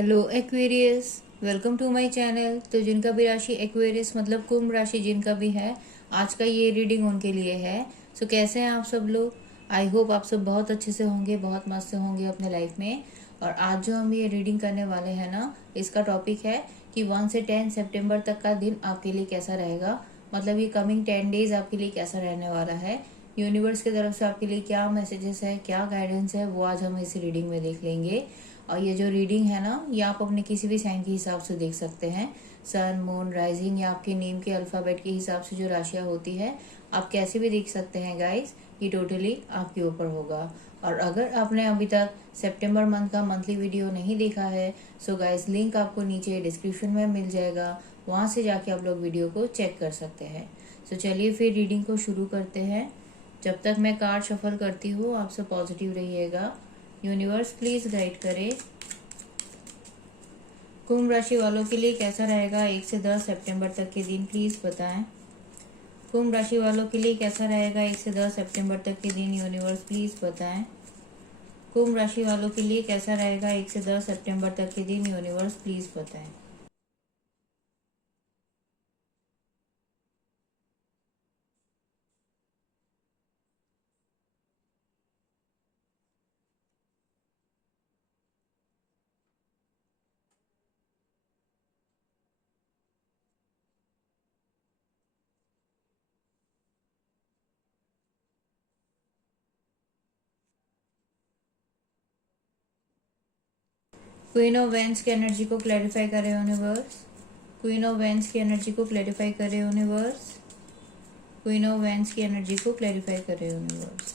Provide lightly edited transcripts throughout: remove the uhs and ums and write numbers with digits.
Hello Aquarius, welcome to my channel. तो जिनका भी राशि एक्वेरियस मतलब कुंभ राशि जिनका भी है, आज का ये रीडिंग उनके लिए है। सो कैसे हैं आप सब लोग? आई होप आप सब बहुत अच्छे से होंगे, बहुत मस्त से होंगे अपने लाइफ में। और आज जो हम ये रीडिंग करने वाले हैं ना, इसका टॉपिक है कि 1 से 10 सितंबर तक का दिन आपके लिए कैसा रहेगा। मतलब ये कमिंग 10 डेज आपके लिए कैसा रहने वाला है, यूनिवर्स की तरफ से आपके लिए क्या मैसेजेस है, क्या गाइडेंस है, वो आज हम इस रीडिंग में देख लेंगे। और ये जो रीडिंग है ना, ये आप अपने किसी भी साइन के हिसाब से देख सकते हैं। सन, मून, राइजिंग या आपके नेम के अल्फाबेट के हिसाब से जो राशियां होती है, आप कैसे भी देख सकते हैं गाइस। ये टोटली आपके ऊपर होगा। और अगर आपने अभी तक सितंबर मंथ का मंथली वीडियो नहीं देखा है, सो गाइस लिंक आपको नीचे डिस्क्रिप्शन में मिल जाएगा, वहां से जाके आप लोग वीडियो को चेक कर सकते हैं। सो चलिए फिर रीडिंग को शुरू करते हैं। जब तक मैं कार्ड शफल करती हूँ, आप सब पॉजिटिव रहिएगा। यूनिवर्स प्लीज गाइड करे। कुंभ राशि वालों के लिए कैसा रहेगा 1 से 10 सितंबर तक के दिन, प्लीज बताएं। कुंभ राशि वालों के लिए कैसा रहेगा 1 से 10 सितंबर तक के दिन, यूनिवर्स प्लीज बताएं। कुंभ राशि वालों के लिए कैसा रहेगा 1 से 10 सितंबर तक के दिन, यूनिवर्स प्लीज बताएं। क्वीन ऑफ वेंस की एनर्जी को क्लैरिफाई करे यूनिवर्स। क्वीन ऑफ वेंस की एनर्जी को क्लैरिफाई करे यूनिवर्स। क्वीन ऑफ वेंस की एनर्जी को क्लैरिफाई करे universe.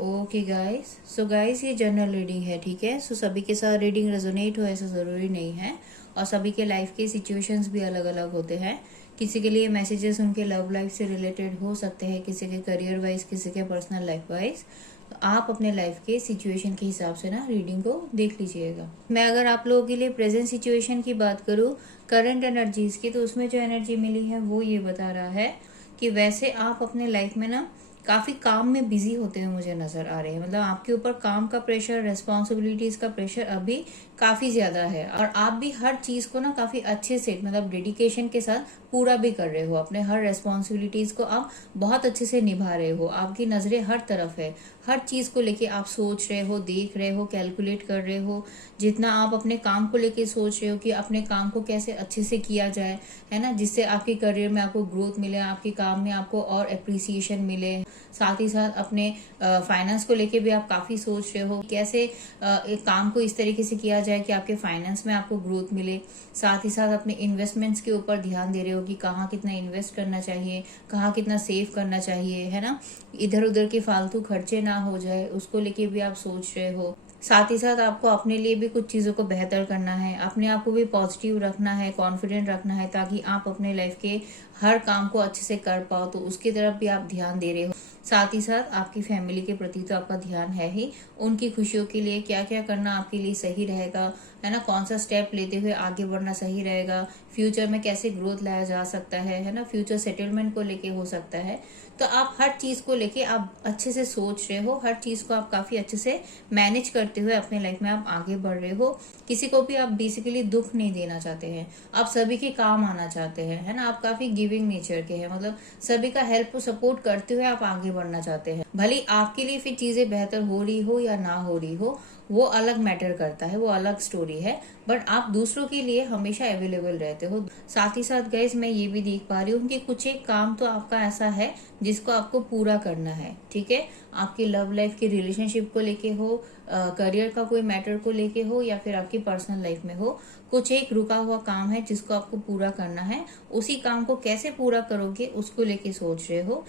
Okay guys, so guys ये जनरल रीडिंग है, ठीक है। सो सभी के साथ रीडिंग रेजोनेट हो ऐसा ज़रूरी नहीं है, और सभी के लाइफ के सिचुएशंस भी अलग अलग होते हैं। किसी के लिए मैसेजेस उनके लव लाइफ से रिलेटेड हो सकते हैं, किसी के करियर वाइज, किसी के पर्सनल लाइफ वाइज। तो आप अपने लाइफ के सिचुएशन के हिसाब से ना रीडिंग को देख लीजिएगा। मैं अगर आप लोगों के लिए प्रेजेंट सिचुएशन की बात करूँ, करंट एनर्जीज की, तो उसमें जो एनर्जी मिली है वो ये बता रहा है कि वैसे आप अपने लाइफ में ना काफी काम में बिजी होते हुए मुझे नजर आ रहे हैं। मतलब आपके ऊपर काम का प्रेशर, रेस्पॉन्सिबिलिटीज का प्रेशर अभी काफी ज्यादा है, और आप भी हर चीज को ना काफी अच्छे से, मतलब डेडिकेशन के साथ पूरा भी कर रहे हो। अपने हर रेस्पॉन्सिबिलिटीज को आप बहुत अच्छे से निभा रहे हो। आपकी नजरें हर तरफ है, हर चीज को लेके आप सोच रहे हो, देख रहे हो, कैलकुलेट कर रहे हो। जितना आप अपने काम को लेके सोच रहे हो कि अपने काम को कैसे अच्छे से किया जाए, है ना, जिससे आपके करियर में आपको ग्रोथ मिले, आपके काम में आपको और अप्रिसिएशन मिले। साथ ही साथ अपने फाइनेंस को लेके भी आप काफी सोच रहे हो, कैसे एक काम को इस तरीके से किया जाए कि आपके फाइनेंस में आपको ग्रोथ मिले। साथ ही साथ अपने इन्वेस्टमेंट्स के ऊपर ध्यान दे रहे हो कि कहाँ कितना इन्वेस्ट करना चाहिए, कहाँ कितना सेव करना चाहिए, है ना। इधर उधर के फालतू खर्चे ना हो जाए, उसको लेके भी आप सोच रहे हो। साथ ही साथ आपको अपने लिए भी कुछ चीज़ों को बेहतर करना है, अपने आप को भी पॉजिटिव रखना है, कॉन्फिडेंट रखना है, ताकि आप अपने लाइफ के हर काम को अच्छे से कर पाओ। तो उसकी तरफ भी आप ध्यान दे रहे हो। साथ ही साथ आपकी फैमिली के प्रति तो आपका ध्यान है ही। उनकी खुशियों के लिए क्या क्या करना आपके लिए सही रहेगा, है ना, कौन सा स्टेप लेते हुए आगे बढ़ना सही रहेगा, फ्यूचर में कैसे ग्रोथ लाया जा सकता है ना, फ्यूचर सेटलमेंट को लेके हो सकता है। तो आप हर चीज को लेके आप अच्छे से सोच रहे हो, हर चीज को आप काफी अच्छे से मैनेज करते हुए अपने लाइफ में आप आगे बढ़ रहे हो। किसी को भी आप बेसिकली दुख नहीं देना चाहते हैं, आप सभी के काम आना चाहते हैं, है ना। आप काफी गिविंग नेचर के हैं, मतलब सभी का हेल्प सपोर्ट करते हुए आप आगे बढ़ना चाहते हैं। भले आपके लिए फिर चीजें बेहतर हो रही हो या ना हो रही हो, वो अलग मैटर करता है, वो अलग स्टोरी है, बट आप दूसरों के लिए हमेशा अवेलेबल रहते हो। साथ ही साथ गाइस मैं ये भी देख पा रही हूँ कि कुछ एक काम तो आपका ऐसा है जिसको आपको पूरा करना है, ठीक है। आपकी लव लाइफ की रिलेशनशिप को लेके हो, करियर का कोई मैटर को लेके हो, या फिर आपकी पर्सनल लाइफ में हो, कुछ एक रुका हुआ काम है जिसको आपको पूरा करना है। उसी काम को कैसे पूरा करोगे उसको लेके सोच रहे हो।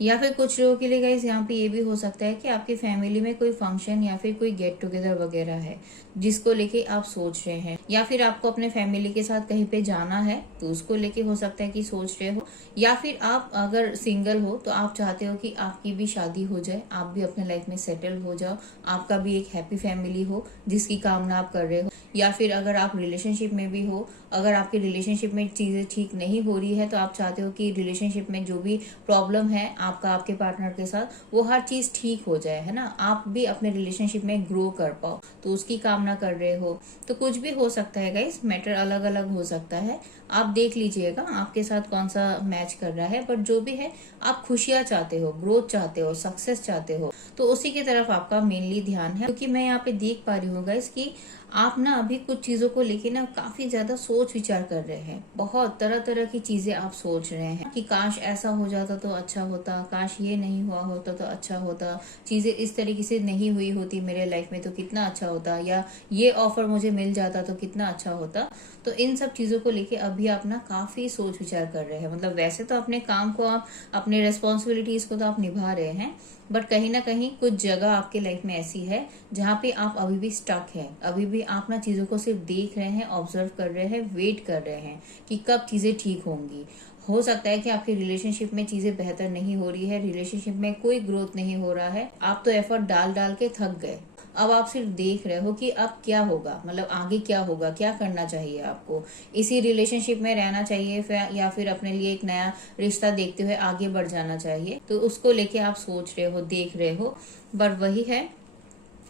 या फिर कुछ लोगों के लिए गाइस यहाँ पे ये भी हो सकता है कि आपकी फैमिली में कोई फंक्शन या फिर कोई गेट टुगेदर वगैरह है जिसको लेके आप सोच रहे हैं, या फिर आपको अपने फैमिली के साथ कहीं पे जाना है तो उसको लेके हो सकता है कि सोच रहे हो। या फिर आप अगर सिंगल हो तो आप चाहते हो कि आपकी भी शादी हो जाए, आप भी अपने लाइफ में सेटल हो जाओ, आपका भी एक हैप्पी फैमिली हो जिसकी कामना आप कर रहे हो। या फिर अगर आप रिलेशनशिप में भी हो, अगर आपके रिलेशनशिप में चीजें ठीक नहीं हो रही है तो आप चाहते हो कि रिलेशनशिप में जो भी प्रॉब्लम है आपका आपके पार्टनर के साथ वो हर चीज ठीक हो जाए, है ना, आप भी अपने रिलेशनशिप में ग्रो कर पाओ, तो उसकी कामना कर रहे हो। तो कुछ भी हो सकता है गाइस, मैटर अलग अलग हो सकता है, आप देख लीजिएगा आपके साथ कौन सा मैच कर रहा है। बट जो भी है, आप खुशियां चाहते हो, ग्रोथ चाहते हो, सक्सेस चाहते हो, तो उसी की तरफ आपका मेनली ध्यान है। क्योंकि मैं यहाँ पे देख पा रही हूँ गाइस कि आप ना अभी कुछ चीजों को लेके ना काफी ज्यादा सोच विचार कर रहे हैं, बहुत तरह तरह की चीजें आप सोच रहे हैं कि काश ऐसा हो जाता तो अच्छा होता, काश ये नहीं हुआ होता तो अच्छा होता, चीजें इस तरीके से नहीं हुई होती मेरे लाइफ में तो कितना अच्छा होता, या ये ऑफर मुझे मिल जाता तो कितना अच्छा होता। तो इन सब चीजों को लेके अभी आप ना काफी सोच विचार कर रहे हैं। मतलब वैसे तो अपने काम को, आप अपने रेस्पॉन्सिबिलिटीज को तो आप निभा रहे हैं, बट कहीं ना कहीं कुछ जगह आपके लाइफ में ऐसी है जहाँ पे आप अभी भी स्टक हैं, अभी भी आप ना चीजों को सिर्फ देख रहे हैं, ऑब्जर्व कर रहे हैं, वेट कर रहे हैं कि कब चीजें ठीक होंगी। हो सकता है कि आपकी रिलेशनशिप में चीजें बेहतर नहीं हो रही है, रिलेशनशिप में कोई ग्रोथ नहीं हो रहा है, आप तो एफर्ट डाल डाल के थक गए। अब आप सिर्फ देख रहे हो कि अब क्या होगा, मतलब आगे क्या होगा, क्या करना चाहिए आपको, इसी रिलेशनशिप में रहना चाहिए या फिर अपने लिए एक नया रिश्ता देखते हुए आगे बढ़ जाना चाहिए। तो उसको लेके आप सोच रहे हो, देख रहे हो, बट वही है,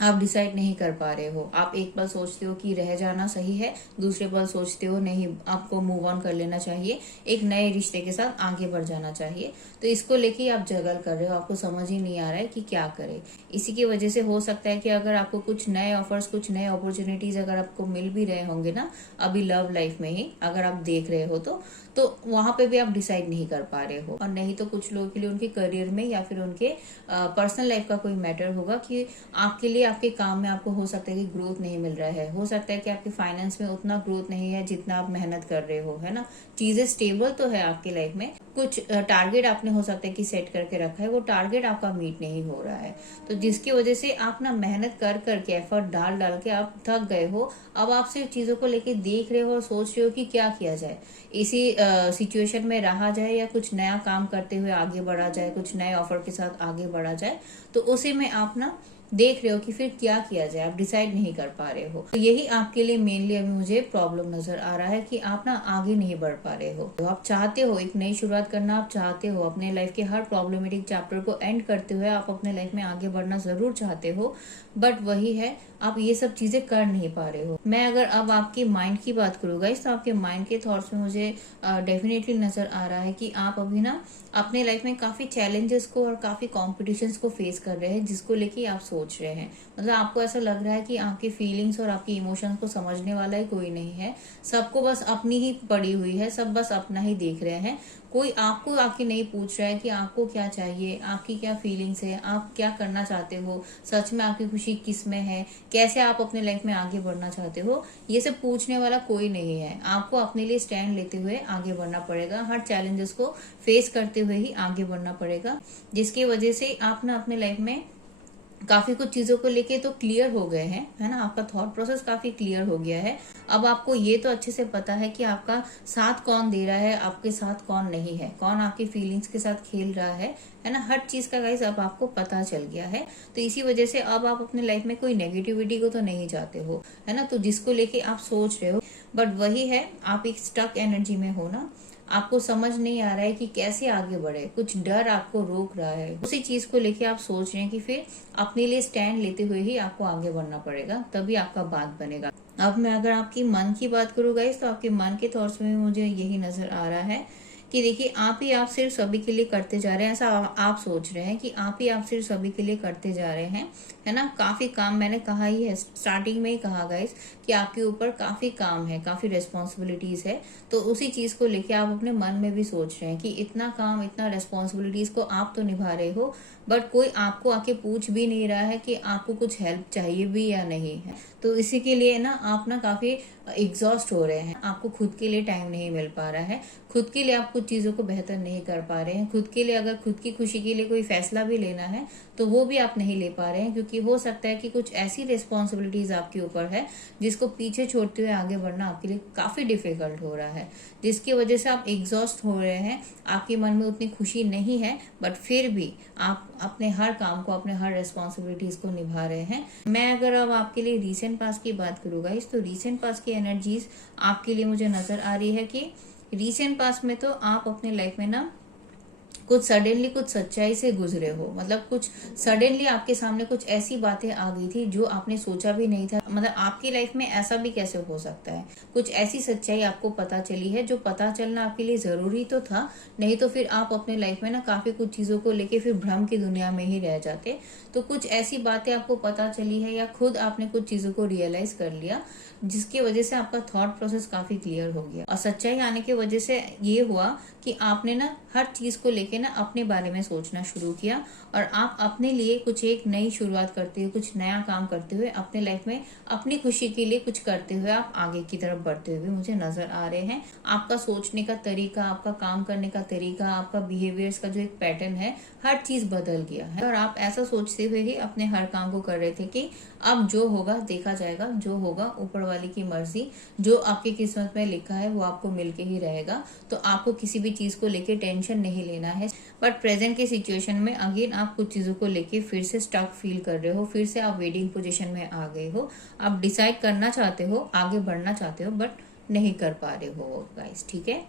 आप डिसाइड नहीं कर पा रहे हो। आप एक पल सोचते हो कि रह जाना सही है, दूसरे पल सोचते हो नहीं, आपको मूव ऑन कर लेना चाहिए, एक नए रिश्ते के साथ आगे बढ़ जाना चाहिए। तो इसको लेके आप जगल कर रहे हो, आपको समझ ही नहीं आ रहा है कि क्या करें। इसी की वजह से हो सकता है कि अगर आपको कुछ नए ऑफर्स, कुछ नए अपॉर्चुनिटीज अगर आपको मिल भी रहे होंगे ना अभी लव लाइफ में ही, अगर आप देख रहे हो तो वहां पे भी आप डिसाइड नहीं कर पा रहे हो। और नहीं तो कुछ लोगों के लिए उनके करियर में या फिर उनके पर्सनल लाइफ का कोई मैटर होगा कि आपके लिए आपके काम में आपको हो सकता है कि ग्रोथ नहीं मिल रहा है, हो सकता है कि आपके फाइनेंस में उतना ग्रोथ नहीं है जितना आप मेहनत कर रहे हो, है ना। चीजें स्टेबल तो है आपकी लाइफ में, कुछ टारगेट आपने हो सकता है कि सेट करके रखा है, वो टारगेट आपका मीट नहीं हो रहा है, तो जिसकी वजह से आप ना मेहनत कर करके, एफर्ट डाल डाल के आप थक गए हो। अब आप सिर्फ चीजों को लेके देख रहे हो और सोच रहे हो कि क्या किया जाए, इसी सिचुएशन में रहा जाए या कुछ नया काम करते हुए आगे बढ़ा जाए, कुछ नए ऑफर के साथ आगे बढ़ा जाए। तो उसी में आप ना देख रहे हो कि फिर क्या किया जाए, आप डिसाइड नहीं कर पा रहे हो। तो यही आपके लिए मेनली अभी मुझे प्रॉब्लम नजर आ रहा है कि आप ना आगे नहीं बढ़ पा रहे हो। तो आप चाहते हो एक नई शुरुआत करना, आप चाहते हो अपने लाइफ के हर प्रॉब्लमेटिक चैप्टर को एंड करते हुए आप अपने लाइफ में आगे बढ़ना जरूर चाहते हो, बट वही है, आप ये सब चीजें कर नहीं पा रहे हो। मैं अगर अब आपके माइंड की बात करूँ गाइस, तो आपके माइंड के थॉट्स में मुझे डेफिनेटली नजर आ रहा है कि आप अभी ना अपने लाइफ में काफी चैलेंजेस को और काफी कॉम्पिटिशन्स को फेस कर रहे हैं, जिसको लेके आप सोच रहे हैं। मतलब आपको ऐसा लग रहा है कि आपकी फीलिंग्स और आपकी इमोशंस को समझने वाला ही कोई नहीं है, सबको बस अपनी ही पड़ी हुई है, सब बस अपना ही देख रहे हैं, कोई आपको आके नहीं पूछ रहा है कि आपको क्या चाहिए, आपकी क्या फीलिंग्स है, आप क्या करना चाहते हो, सच में आपकी खुशी किस में है, कैसे आप अपने लाइफ में आगे बढ़ना चाहते हो, ये सब पूछने वाला कोई नहीं है। आपको अपने लिए स्टैंड लेते हुए आगे बढ़ना पड़ेगा, हर चैलेंजेस को फेस करते हुए ही आगे बढ़ना पड़ेगा, जिसकी वजह से आप ना अपने लाइफ में काफी कुछ चीजों को लेके तो क्लियर हो गए हैं, है ना, आपका थॉट प्रोसेस काफी क्लियर हो गया है। अब आपको ये तो अच्छे से पता है कि आपका साथ कौन दे रहा है, आपके साथ कौन नहीं है, कौन आपकी फीलिंग्स के साथ खेल रहा है ना, हर चीज का गाइस अब आपको पता चल गया है। तो इसी वजह से अब आप अपने लाइफ में कोई नेगेटिविटी को तो नहीं चाहते हो, है ना, तो जिसको लेके आप सोच रहे हो, बट वही है, आप एक स्टक एनर्जी में हो ना, आपको समझ नहीं आ रहा है कि कैसे आगे बढ़े, कुछ डर आपको रोक रहा है, उसी चीज को लेके आप सोच रहे हैं कि फिर अपने लिए स्टैंड लेते हुए ही आपको आगे बढ़ना पड़ेगा, तभी आपका बात बनेगा। अब मैं अगर आपकी मन की बात करूँ गाइस, तो आपके मन के थॉट्स में मुझे यही नजर आ रहा है कि देखिए, आप ही आप सिर्फ सभी के लिए करते जा रहे हैं, ऐसा आप सोच रहे हैं कि आप ही आप सिर्फ सभी के लिए करते जा रहे हैं, है ना। काफी काम, मैंने कहा ही है, स्टार्टिंग में ही कहा गाइस कि आपके ऊपर काफी काम है, काफी रेस्पॉन्सिबिलिटीज है। तो उसी चीज को लेके आप अपने मन में भी सोच रहे हैं कि इतना काम, इतना रेस्पॉन्सिबिलिटीज को आप तो निभा रहे हो, बट कोई आपको आके पूछ भी नहीं रहा है कि आपको कुछ हेल्प चाहिए भी या नहीं है। तो इसी के लिए ना आप ना काफी एग्जॉस्ट हो रहे हैं, आपको खुद के लिए टाइम नहीं मिल पा रहा है, खुद के लिए आप कुछ चीजों को बेहतर नहीं कर पा रहे हैं, खुद के लिए अगर खुद की खुशी के लिए कोई फैसला भी लेना है तो वो भी आप नहीं ले पा रहे हैं, क्योंकि हो सकता है कि कुछ ऐसी रिस्पॉन्सिबिलिटीज आपके ऊपर है जिसको पीछे छोड़ते हुए आगे बढ़ना आपके लिए काफी डिफिकल्ट हो रहा है, जिसकी वजह से आप एग्जॉस्ट हो रहे हैं, आपके मन में उतनी खुशी नहीं है, बट फिर भी आप अपने हर काम को, अपने हर रिस्पॉन्सिबिलिटीज को निभा रहे हैं। मैं अगर अब आपके लिए रीसेंट पास्ट की बात करूँ गाइस, तो रीसेंट पास्ट की एनर्जीज आपके लिए मुझे नजर आ रही है कि रीसेंट पास्ट में तो आप अपने लाइफ में ना कुछ सडनली कुछ सच्चाई से गुजरे हो, मतलब कुछ सडनली आपके सामने कुछ ऐसी बातें आ गई थी जो आपने सोचा भी नहीं था, मतलब आपकी लाइफ में ऐसा भी कैसे हो सकता है, कुछ ऐसी सच्चाई आपको पता चली है जो पता चलना आपके लिए जरूरी तो था, नहीं तो फिर आप अपने लाइफ में ना काफी कुछ चीजों को लेके फिर भ्रम की दुनिया में ही रह जाते। तो कुछ ऐसी बातें आपको पता चली है या खुद आपने कुछ चीजों को रियलाइज कर लिया, जिसकी वजह से आपका थॉट प्रोसेस काफी क्लियर हो गया, और सच्चाई आने की वजह से ये हुआ कि आपने ना हर चीज को लेके ना अपने बारे में सोचना शुरू किया, और आप अपने लिए कुछ एक नई शुरुआत करते हुए, कुछ नया काम करते हुए, अपने लाइफ में अपनी खुशी के लिए कुछ करते हुए आप आगे की तरफ बढ़ते हुए मुझे नजर आ रहे हैं। आपका सोचने का तरीका, आपका काम करने का तरीका, आपका बिहेवियर्स का जो एक पैटर्न है, हर चीज बदल गया है, और आप ऐसा सोचते हुए ही अपने हर काम को कर रहे थे कि अब जो होगा देखा जाएगा, जो होगा ऊपर वाले की मर्जी, जो आपकी किस्मत में लिखा है वो आपको मिलके ही रहेगा, तो आपको किसी भी चीज को लेके टेंशन नहीं लेना है। बट प्रेजेंट की सिचुएशन में अगेन आप कुछ चीजों को लेके फिर से स्टक फील कर रहे हो, फिर से आप वेटिंग पोजीशन में आ गए हो, आप डिसाइड करना चाहते हो, आगे बढ़ना चाहते हो, बट नहीं कर पा रहे हो गाइस, ठीक है।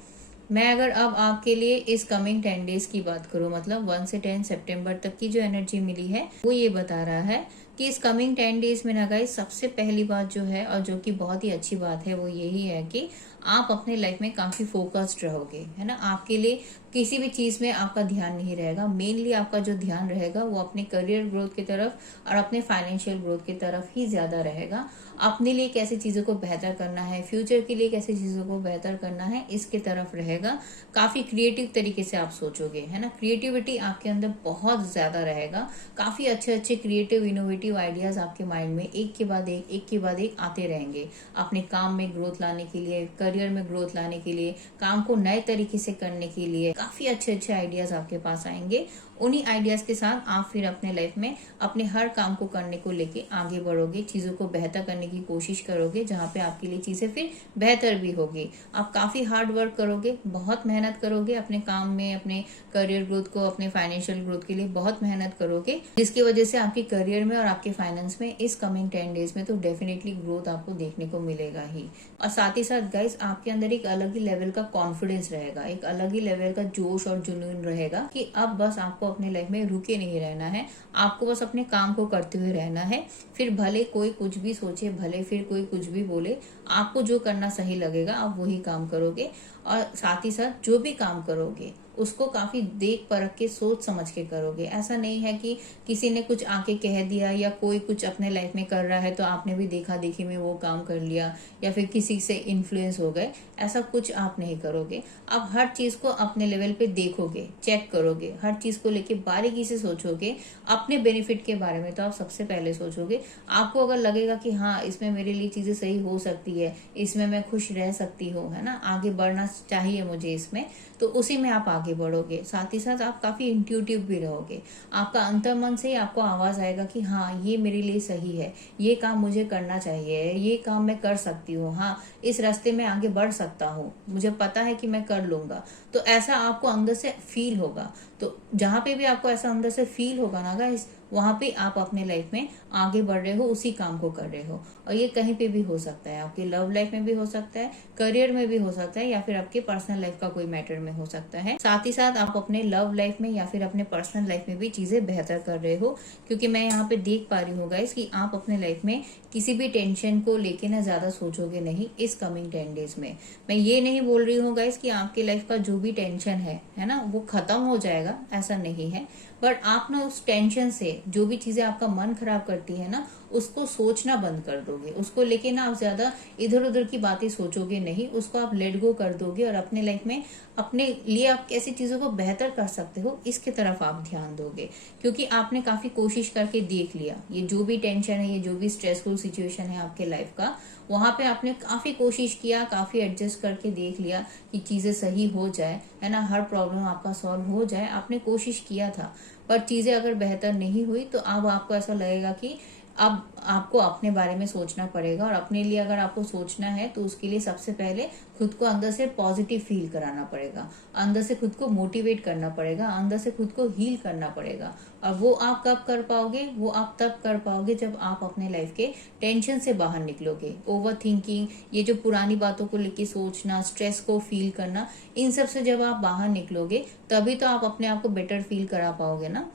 मैं अगर अब आपके लिए इस कमिंग 10 डेज की बात करूं, मतलब 1 से 10 सितंबर तक की जो एनर्जी मिली है वो ये बता रहा है कि इस कमिंग 10 डेज में ना गाइस, सबसे पहली बात जो है, और जो कि बहुत ही अच्छी बात है, वो यही है कि आप अपने लाइफ में काफी फोकस्ड रहोगे, है ना। आपके लिए किसी भी चीज में आपका ध्यान नहीं रहेगा, मेनली आपका जो ध्यान रहेगा वो अपने करियर ग्रोथ की तरफ और अपने फाइनेंशियल ग्रोथ की तरफ ही ज्यादा रहेगा। अपने लिए कैसे चीजों को बेहतर करना है, फ्यूचर के लिए कैसे चीजों को बेहतर करना है, इसके तरफ रहेगा। काफी क्रिएटिव तरीके से आप सोचोगे, है ना, क्रिएटिविटी आपके अंदर बहुत ज्यादा रहेगा, काफी अच्छे अच्छे क्रिएटिव इनोवेटिव आइडियाज आपके माइंड में एक के बाद एक के बाद एक आते रहेंगे, अपने काम में ग्रोथ लाने के लिए, करियर में ग्रोथ लाने के लिए, काम को नए तरीके से करने के लिए काफी अच्छे अच्छे आइडियाज आपके पास आएंगे। उन्हीं आइडियाज के साथ आप फिर अपने लाइफ में अपने हर काम को करने को लेके आगे बढ़ोगे, चीजों को बेहतर करने की कोशिश करोगे, जहाँ पे आपके लिए चीजें फिर बेहतर भी होगी। आप काफी हार्ड वर्क करोगे, बहुत मेहनत करोगे अपने काम में, अपने करियर ग्रोथ को, अपने फाइनेंशियल ग्रोथ के लिए बहुत मेहनत करोगे, जिसकी वजह से आपके करियर में और आपके फाइनेंस में इस कमिंग 10 डेज में तो डेफिनेटली ग्रोथ आपको देखने को मिलेगा ही। और साथ ही साथ गाइस, आपके अंदर एक अलग ही लेवल का कॉन्फिडेंस रहेगा, एक अलग ही लेवल का जोश और जुनून रहेगा कि अब बस आपको अपने लाइफ में रुके नहीं रहना है, आपको बस अपने काम को करते हुए रहना है। फिर भले कोई कुछ भी सोचे, भले फिर कोई कुछ भी बोले, आपको जो करना सही लगेगा आप वही काम करोगे। और साथ ही साथ जो भी काम करोगे उसको काफी देख परख के, सोच समझ के करोगे। ऐसा नहीं है कि किसी ने कुछ आके कह दिया या कोई कुछ अपने लाइफ में कर रहा है तो आपने भी देखा देखी में वो काम कर लिया, या फिर किसी से इन्फ्लुएंस हो गए, ऐसा कुछ आप नहीं करोगे। आप हर चीज को अपने लेवल पे देखोगे, चेक करोगे, हर चीज को लेके बारीकी से सोचोगे। अपने बेनिफिट के बारे में तो आप सबसे पहले सोचोगे। आपको अगर लगेगा कि हाँ, इसमें मेरे लिए चीजें सही हो सकती है, इसमें मैं खुश रह सकती हूँ, है ना, आगे बढ़ना चाहिए मुझे इसमें, तो उसी में आप आगे बढ़ोगे। साथ ही साथ आप काफी इंट्यूटिव भी रहोगे, आपका अंतर्मन से ही आपको आवाज आएगा कि हाँ, ये मेरे लिए सही है, ये काम मुझे करना चाहिए, ये काम मैं कर सकती हूँ, हाँ, इस रास्ते में आगे बढ़ सकता हूँ, मुझे पता है कि मैं कर लूंगा। तो ऐसा आपको अंदर से फील होगा। तो जहां पे भी आपको ऐसा अंदर से फील होगा ना गाइस, वहां पे आप अपने लाइफ में आगे बढ़ रहे हो, उसी काम को कर रहे हो। और ये कहीं पे भी हो सकता है, आपकी लव लाइफ में भी हो सकता है, करियर में भी हो सकता है, या फिर आपके पर्सनल लाइफ का कोई मैटर में हो सकता है। साथ ही साथ आप अपने लव लाइफ में या फिर अपने पर्सनल लाइफ में भी चीजें बेहतर कर रहे हो, क्योंकि मैं यहाँ पे देख पा रही हूँ गाइस कि आप अपने लाइफ में किसी भी टेंशन को लेके ना ज्यादा सोचोगे नहीं इस कमिंग 10 डेज में। मैं ये नहीं बोल रही हूँ गाइस कि आपकी लाइफ का जो भी टेंशन है ना, वो खत्म हो जाएगा, ऐसा नहीं है। बट आप ना उस टेंशन से जो भी चीजें आपका मन खराब करती है ना, उसको सोचना बंद कर दोगे, उसको लेके ना आप ज्यादा इधर उधर की बातें सोचोगे नहीं, उसको आप लेट गो कर दोगे और अपने लाइफ में अपने लिए आप कैसी चीजों को बेहतर कर सकते हो इसके तरफ आप ध्यान दोगे। क्योंकि आपने काफी कोशिश करके देख लिया, ये जो भी टेंशन है, ये जो भी स्ट्रेसफुल सिचुएशन है आपके लाइफ का, वहां पे आपने काफी कोशिश किया, काफी एडजस्ट करके देख लिया कि चीजें सही हो जाए, है ना, हर प्रॉब्लम आपका सॉल्व हो जाए, आपने कोशिश किया था। पर चीजें अगर बेहतर नहीं हुई तो अब आपको ऐसा लगेगा कि अब आपको अपने बारे में सोचना पड़ेगा, और अपने लिए अगर आपको सोचना है तो उसके लिए सबसे पहले खुद को अंदर से पॉजिटिव फील कराना पड़ेगा, अंदर से खुद को मोटिवेट करना पड़ेगा, अंदर से खुद को हील करना पड़ेगा। और वो आप कब कर पाओगे? वो आप तब कर पाओगे जब आप अपने लाइफ के टेंशन से बाहर निकलोगे। ओवर थिंकिंग, ये जो पुरानी बातों को लेके सोचना, स्ट्रेस को फील करना, इन सब से जब आप बाहर निकलोगे तभी तो आप अपने आप को बेटर फील करा पाओगे ना।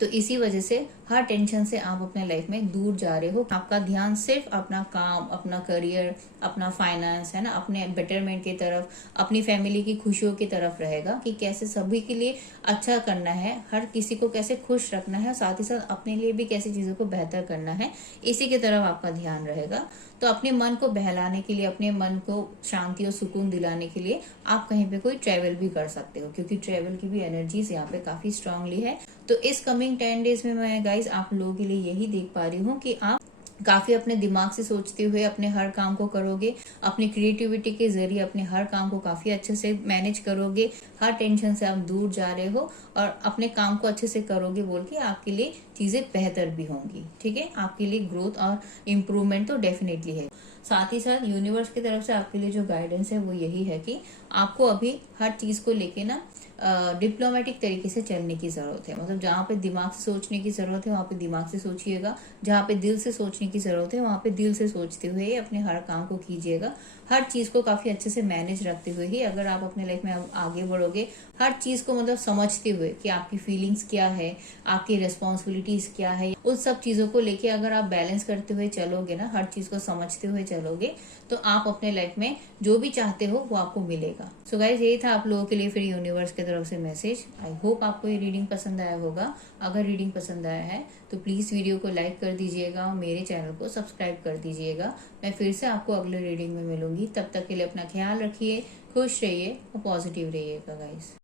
तो इसी वजह से हर टेंशन से आप अपने लाइफ में दूर जा रहे हो। आपका ध्यान सिर्फ अपना काम, अपना करियर, अपना फाइनेंस, है ना, अपने बेटरमेंट की तरफ, अपनी फैमिली की खुशियों की तरफ रहेगा कि कैसे सभी के लिए अच्छा करना है, हर किसी को कैसे खुश रखना है, साथ ही साथ अपने लिए भी कैसी चीजों को बेहतर करना है, इसी की तरफ आपका ध्यान रहेगा। तो अपने मन को बहलाने के लिए, अपने मन को शांति और सुकून दिलाने के लिए आप कहीं पे कोई ट्रेवल भी कर सकते हो, क्योंकि ट्रेवल की भी एनर्जीज यहाँ पे काफी स्ट्रांगली है। तो इस कमिंग 10 डेज में मैं गाइज आप लोगों के लिए यही देख पा रही हूँ कि आप काफी अपने दिमाग से सोचते हुए अपने हर काम को करोगे, अपनी क्रिएटिविटी के जरिए अपने हर काम को काफी अच्छे से मैनेज करोगे, हर टेंशन से आप दूर जा रहे हो और अपने काम को अच्छे से करोगे बोल के आपके लिए चीजें बेहतर भी होंगी। ठीक है, आपके लिए ग्रोथ और इम्प्रूवमेंट तो डेफिनेटली है। साथ ही साथ यूनिवर्स की तरफ से आपके लिए जो गाइडेंस है वो यही है कि आपको अभी हर चीज को लेके ना डिप्लोमेटिक तरीके से चलने की जरूरत है। मतलब जहाँ पे दिमाग से सोचने की जरूरत है वहां पे दिमाग से सोचिएगा, जहाँ पे दिल से सोचने की जरूरत है वहां पे दिल से सोचते हुए अपने हर काम को कीजिएगा। हर चीज को काफी अच्छे से मैनेज रखते हुए ही अगर आप अपने लाइफ में आगे बढ़ोगे, हर चीज को मतलब समझते हुए कि आपकी फीलिंग्स क्या है, आपकी रिस्पॉन्सिबिलिटीज क्या है, उन सब चीजों को लेके अगर आप बैलेंस करते हुए चलोगे ना, हर चीज को समझते हुए चलोगे, तो आप अपने लाइफ में जो भी चाहते हो वो आपको मिलेगा। सो गाइज, यही था आप लोगों के लिए फिर यूनिवर्स की तरफ से मैसेज। आई होप आपको ये रीडिंग पसंद आया होगा। अगर रीडिंग पसंद आया है तो प्लीज वीडियो को लाइक कर दीजिएगा और मेरे चैनल को सब्सक्राइब कर दीजिएगा। मैं फिर से आपको अगले रीडिंग में मिलूंगी। तब तक के लिए अपना ख्याल रखिए, खुश रहिए और पॉजिटिव रहिएगा गाइज।